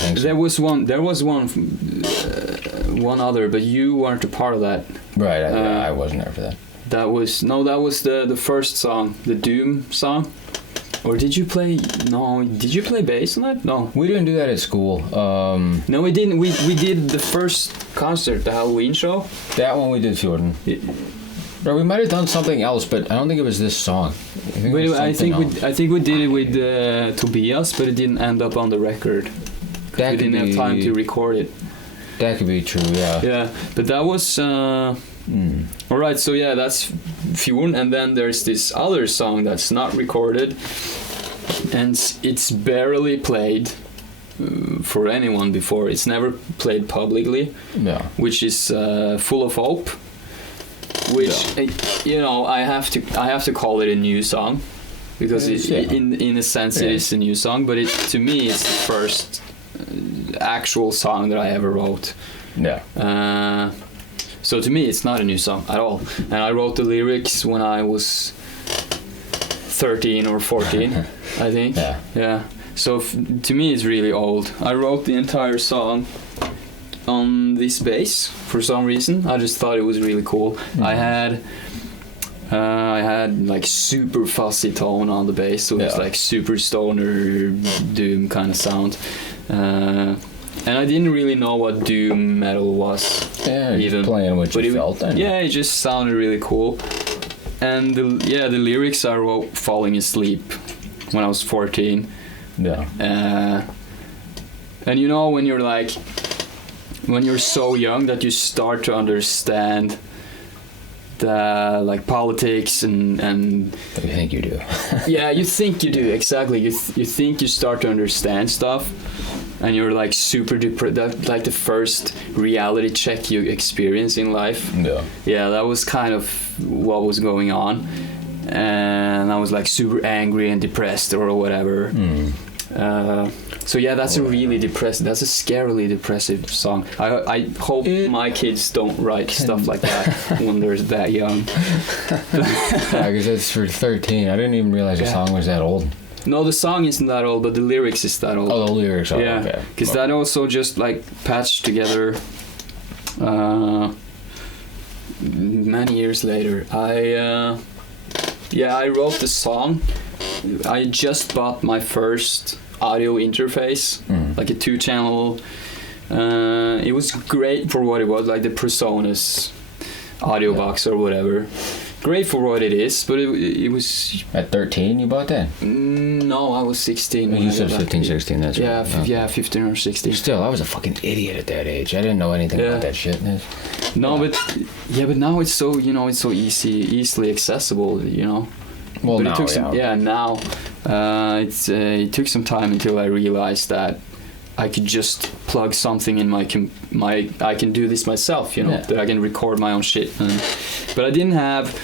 think so. There was one other, but you weren't a part of that. Right, I wasn't there for that. That was the first song, the Doom song. Or did you play? No, did you play bass on that? No, we didn't do that at school. No, we didn't. We did the first concert, the Halloween show. That one we did, Fjorden. Or we might have done something else, but I don't think it was this song. I think we did it with Tobias, but it didn't end up on the record. We didn't have time to record it. That could be true, yeah. Yeah, but that was. All right, so yeah, that's Fjorden, and then there's this other song that's not recorded, and it's barely played for anyone before. It's never played publicly. Yeah. Which is Full of Hope. Which I have to call it a new song, because in a sense it is a new song, but to me it's the first actual song that I ever wrote. Yeah. So to me it's not a new song at all, and I wrote the lyrics when I was 13 or 14, I think. Yeah. So to me it's really old. I wrote the entire song on this bass for some reason. I just thought it was really cool. I had like super fuzzy tone on the bass, so it was like super stoner doom kind of sound. And I didn't really know what doom metal was. Yeah, even playing what you felt then. Yeah, it just sounded really cool. And the lyrics I wrote falling asleep when I was 14. Yeah. And when you're so young that you start to understand the like politics and you think you do. Yeah, you think you do, exactly. You think you start to understand stuff, and you're like super that's like the first reality check you experience in life. Yeah, that was kind of what was going on, and I was like super angry and depressed or whatever. So yeah, that's a scarily depressive song. I hope my kids don't write stuff like that when they're that young. Yeah, because it's for 13. I didn't even realize the song was that old. No, the song isn't that old, but the lyrics is that old. Oh, the lyrics are okay. Because that also just like patched together many years later. I wrote the song. I just bought my first audio interface, like a 2-channel. It was great for what it was, like the PreSonus audio box or whatever. Great for what it is, but it was... At 13 you bought that? No, I was 16. You said 15, 16, that's right. Yeah, 15 or 16. Still, I was a fucking idiot at that age. I didn't know anything about that shit. No, but now it's so, it's so easily accessible, Well, but now, it took it took some time until I realized that I could just plug something in I can do this myself, that I can record my own shit. But I didn't have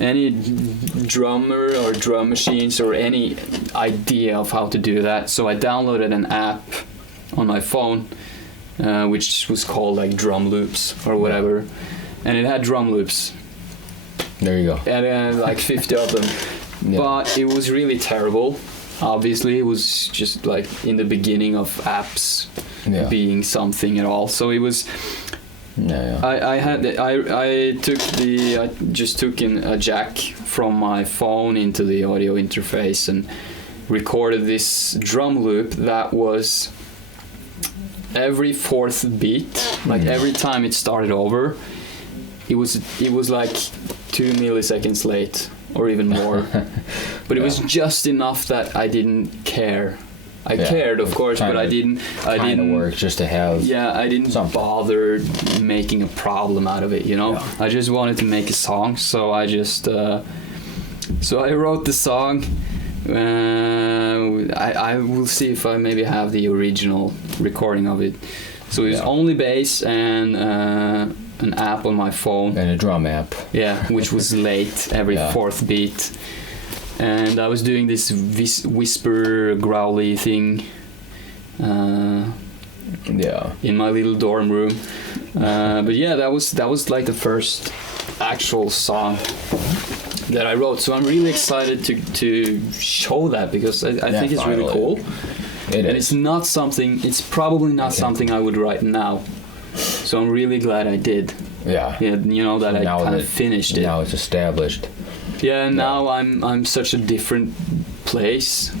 any drummer or drum machines or any idea of how to do that. So I downloaded an app on my phone, which was called like Drum Loops or whatever, and it had drum loops. There you go. And like 50 of them. Yeah. But it was really terrible. Obviously, it was just like in the beginning of apps being something at all. So it was. I just took in a jack from my phone into the audio interface and recorded this drum loop that was every fourth beat, like every time it started over, it was like 2 milliseconds late or even more. But it was just enough that I didn't care. I cared, of course, but I didn't work just to have. Yeah, I didn't bother making a problem out of it. I just wanted to make a song, so I just so I wrote the song. I will see if I maybe have the original recording of it. So it was only bass and an app on my phone and a drum app. Yeah, which was late every fourth beat. And I was doing this whisper growly thing in my little dorm room. But yeah, that was like the first actual song that I wrote. So I'm really excited to show that because I think it's really cool. It's not something. It's probably not something I would write now. So I'm really glad I did. Yeah. Yeah, you know that I kind of finished it. Now it's established. Yeah, now I'm such a different place.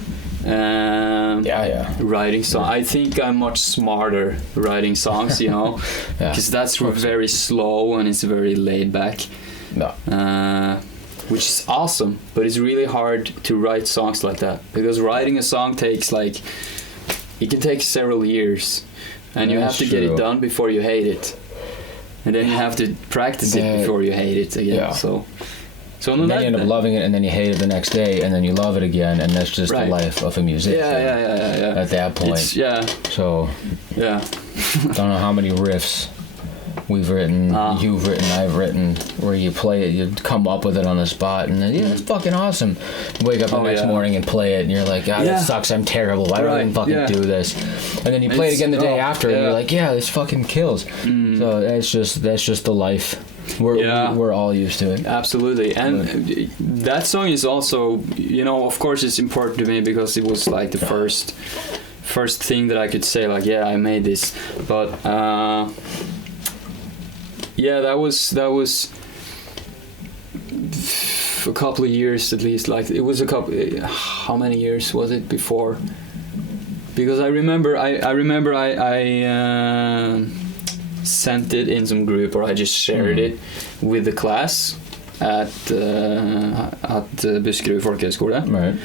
Writing songs. I think I'm much smarter writing songs, you know, because that's very slow and it's very laid back. No. Which is awesome, but it's really hard to write songs like that, because writing a song takes it can take several years, and you have to get it done before you hate it, and then you have to practice it before you hate it again. Yeah. So and then you end up loving it, and then you hate it the next day, and then you love it again, and that's just the life of a musician. Yeah. At that point. So. Yeah. Don't know how many riffs we've written, you've written, I've written, where you play it, you come up with it on the spot, and then, it's fucking awesome. You wake up the next morning and play it, and you're like, that sucks, I'm terrible, why don't I even fucking do this? And then you play it again the day after, and you're like, this fucking kills. So that's just the life. We're all used to it. Absolutely. And that song is also, of course it's important to me, because it was like the first thing that I could say, like, I made this. But that was a couple of years at least. Like, it was how many years was it before? Because I remember I sent it in some group, or I just shared it with the class at Buskerud Folkehøgskole. Right.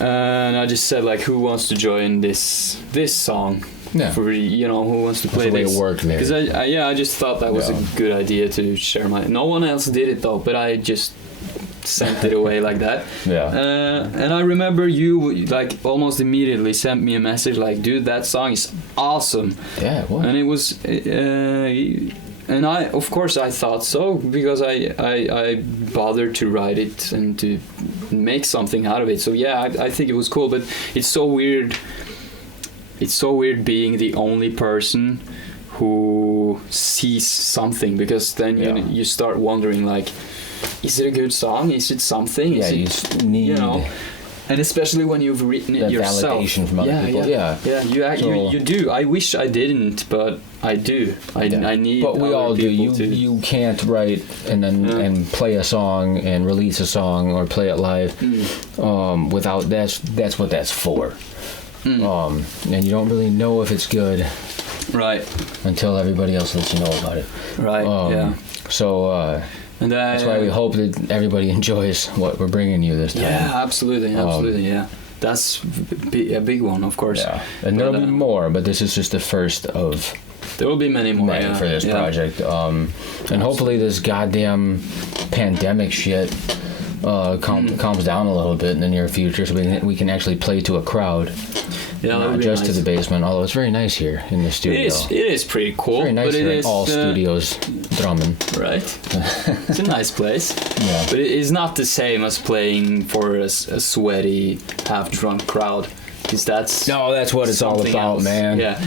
And I just said, like, who wants to join this song? Yeah. For who wants to play this? It worked, maybe. Because I just thought that was a good idea to share my. No one else did it though, but I just sent it away like that. Yeah. And I remember you like almost immediately sent me a message like, dude, that song is awesome. Yeah, it was. And it was. And I, of course, I thought so, because I bothered to write it and to make something out of it. So I think it was cool, but it's so weird. It's so weird being the only person who sees something, because then you start wondering, like, is it a good song? Is it something? Yeah, you need. And especially when you've written it yourself. Validation from other people. You do. I wish I didn't, but I do. I need. But we all do. You can't write and then and play a song and release a song or play it live without. That's what that's for. And you don't really know if it's good, right? Until everybody else lets you know about it, right? So. And that's why we hope that everybody enjoys what we're bringing you this time. Yeah, absolutely. That's a big one, of course. Yeah, and there'll be more, but this is just the first of. There will be many more for this project. And hopefully this goddamn pandemic shit calms down a little bit in the near future, so we can actually play to a crowd. Yeah, not just nice. To the basement, although it's very nice here in the studio. It is pretty cool. It's very nice here at all studios, Drammen. Right. It's a nice place. Yeah. But it is not the same as playing for a sweaty, half-drunk crowd. Because that's what it's all about, else. Man. Yeah.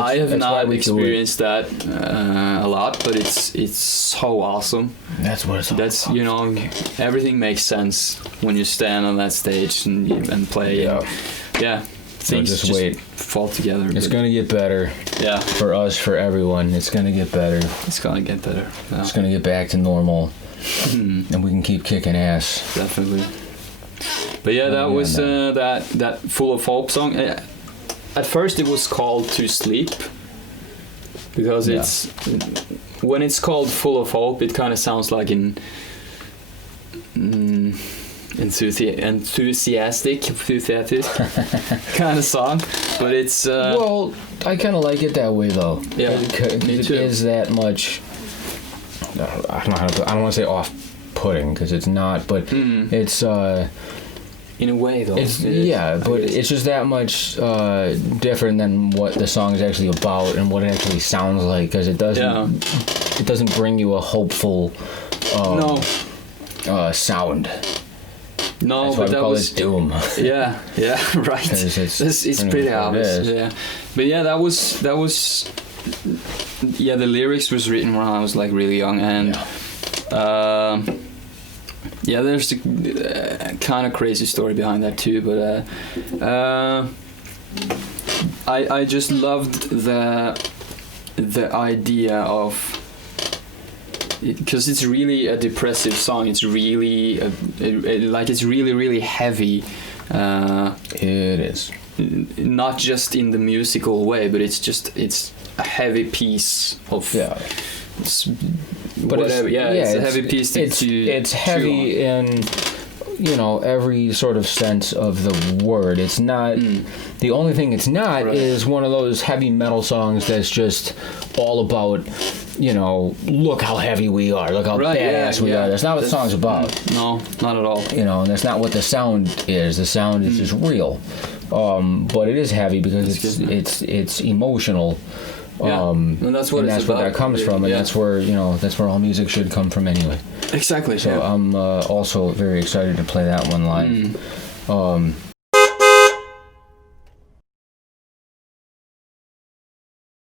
I have not experienced that a lot, but it's so awesome. That's what it's all about. Everything makes sense when you stand on that stage and play. Yeah. Things just wait. Fall together. It's gonna get better. Yeah. For us, for everyone, it's gonna get better. It's gonna get better. Yeah. It's gonna get back to normal, and we can keep kicking ass. Definitely. But that was that Full of Hope song. At first, it was called To Sleep, because it's when it's called Full of Hope, it kind of sounds like an enthusiastic kind of song, but it's well, I kind of like it that way though. Yeah, me too. It is that much. I don't want to say off-putting, because it's not, but it's in a way though. It's just that much different than what the song is actually about and what it actually sounds like, because it doesn't bring you a hopeful sound. No, that's but that was doom. Yeah, right. It's pretty obvious. Yeah, but that was the lyrics was written when I was like really young, and there's a kind of crazy story behind that too. But I just loved the idea of, because it's really a depressive song. It's really it's really heavy. It is. Not just in the musical way, but it's a heavy piece of but whatever. It's a heavy piece. It's heavy in every sort of sense of the word. It's not the only thing it's not is one of those heavy metal songs that's just all about look how heavy we are, look how badass we are. That's not what the song's about. No, not at all. And that's not what the sound is. The sound is just real. But it is heavy because it's emotional. And that's what that comes from, and that's where all music should come from anyway. Exactly. So I'm also very excited to play that one live.